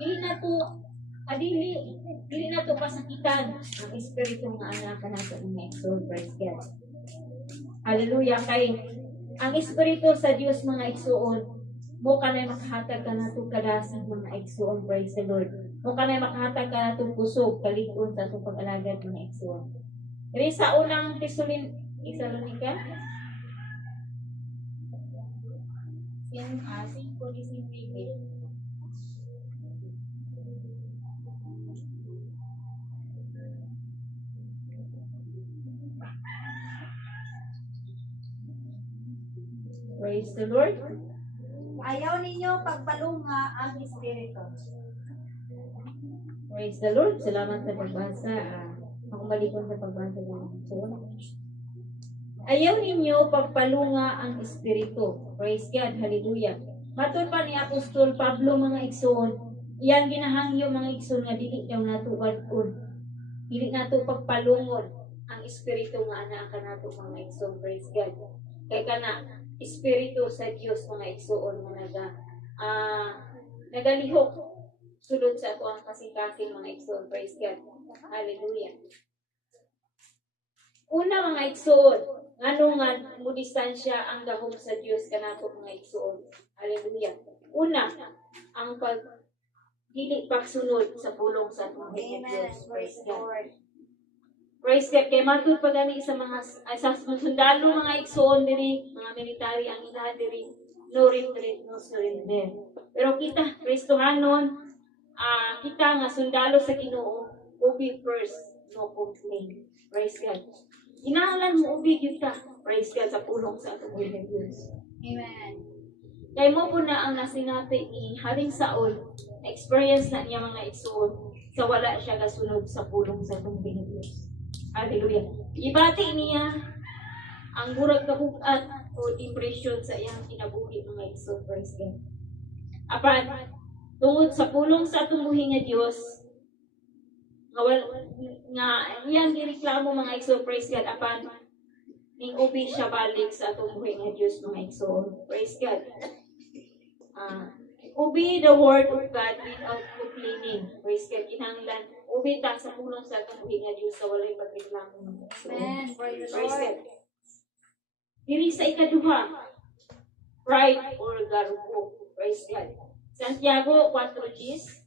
Dili na to dili na to pasakitan ang espiritu nga anak nato nga igsoon. Praise God. Hallelujah. Kay ang espiritu sa Dios mga igsoon mo kanay makahatag ka nato kadasig mga igsoon. Praise the Lord. Mo kanay makahatag ka nato kusog kalig-on sa atong pag-alagad mga igsoon. Diri sa unang Tesalonica 5:19. Praise the Lord. Ayaw ninyo pagpalunga ang espiritu. Praise the Lord. Salamat sa pagbasa. Ako malikon sa pagbasa ng Igsoon. Ayaw ninyo pagpalunga ang espiritu. Praise God. Hallelujah. Matod pa ni Apostol Pablo mga igsoon, iyang ginahangyo mga igsoon nga dili daw nato wadon. Dili nato pagpalungon ang espiritu nga ana kanato mga igsoon. Praise God. Kay kana espiritu sa Dios mga igsoon nga nagalihok sulod sa ato ang kasing-kasing mga igsoon. Praise God. Hallelujah. Una mga igsoon, ngano nga mo distansya ang gahom sa Dios kanato mga igsoon. Hallelujah. Una, ang dili pagsunod sa pulong sa atong Dios. Praise God. Praise God. Kay matud pa gani sa mga sa sundalo mga igsoon diri, mga military ang ilaha diri, no retreat, no surrender. Pero kita Kristohanon, kita nga sundalo sa Ginoo, obey first, no complain. Praise God. Kinahanglan mo ubig yun ka. Praise God sa pulong sa atong Diyos. Amen. Kaya mo po na ang nasinati ni Haring Saul, experience na niya mga igsoon sa wala siya kasunod sa pulong sa atong Diyos. Hallelujah. Ibati niya ang burag kabugat o depression sa iyang kinabuhi mga igsoon. Praise God. Apan, tungod sa pulong sa atong buhi nga Diyos, nga iyang gireklamo mga igsoon. Praise God. Apan ning ubi siya balik sa atong buhay nga Diyos mga igsoon. Praise God. Ubi the word of God without complaining. Praise God. Kinahanglan ubi ta sa pulong sa atong buhay nga Diyos sa walay pagreklamo mga igsoon. Amen. Praise God. Diri sa ikaduha, pride or garupo. Praise God. Santiago 4:10.